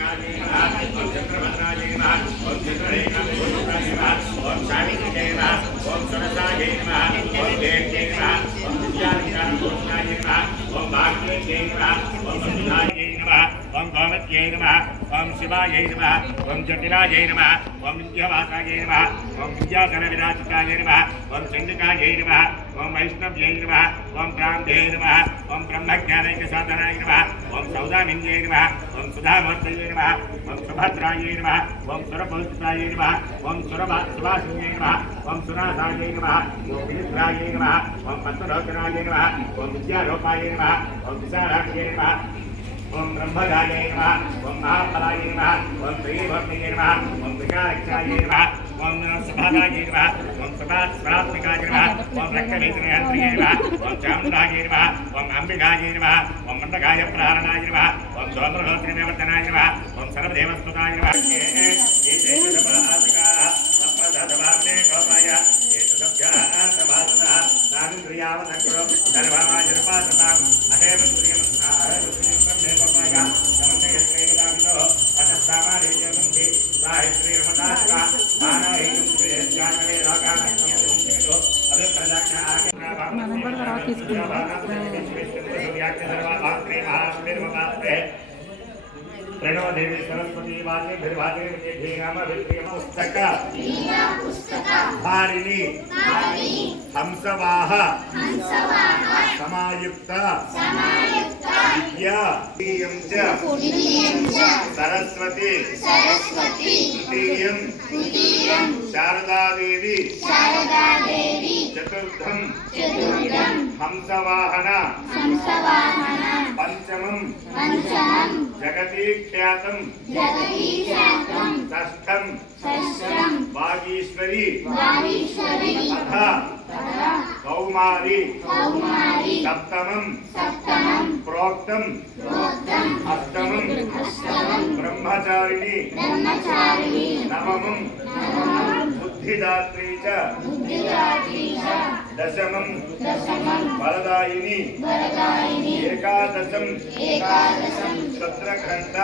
శ్రీనివాసాయ నమః ఓం చంద్రభద్రాయ నమః ఓం చంద్రరేఖాయ నమః ఓం శాలిని నమః ఓం సురసాయ నమః ఓం దేవ్యై నమః ఓం విద్యాధికారాయ నమః ఓం భాగ్యై నమః ఓం సుధాయ నమః ఓం నమ ఓం శివాయ నమః ఓం జటిలాయ నమః ఓం విద్యావాసాయ నమః ఓం విద్యాధన విరాజితాయ ఓం చండికాయ నమః ఓం వైష్ణవ్యై నమః ఓం ప్రాంతే నమః ఓం బ్రహ్మజ్ఞానైక సాధనాయ ఓం సౌదామిన్యై ఓం సుధామూర్తయే ఓం ఓం ఓం సురభా ఓం ఓం ఓం ఓం ఓం విశాలాక్షే ఓం బ్రహ్మగాయ నమ ఓం మహాఫలాయ నమ ఓం శ్రీభక్తియే నమ ఓం వికారక్షాయ నమ ఓం సుభాగాయ నమ ఓం సుభాస్వాత్మికాయ నమ ఓం రక్తవేదనయంత్రియే నమః ఓం చాముండాయ నమః ఓం అంబికాయ నమః ఓం మండకాయ ప్రారణాయ నమః ఓం సోమరహోత్రి నివర్తనాయ ఓం సర్వదేవస్తుతాయ నమః प्रणव देवी सरस्वती सरस्वती शारदा देवी चतुर्थम సరస్వతి తృతీయం శారదాదేవి చతుర్థం హంసవాహన పంచమం జగతి ఖ్యాతం షష్ఠం వాగీశ్వరి. అథ కౌమారి. సప్తమం. ప్రోక్తం. అష్టమం. బ్రహ్మచారిణి. నవమం. బుద్ధిదాత్రీ చ. దశమం వరదాయిని. ఏకాదశం. సత్రఘంట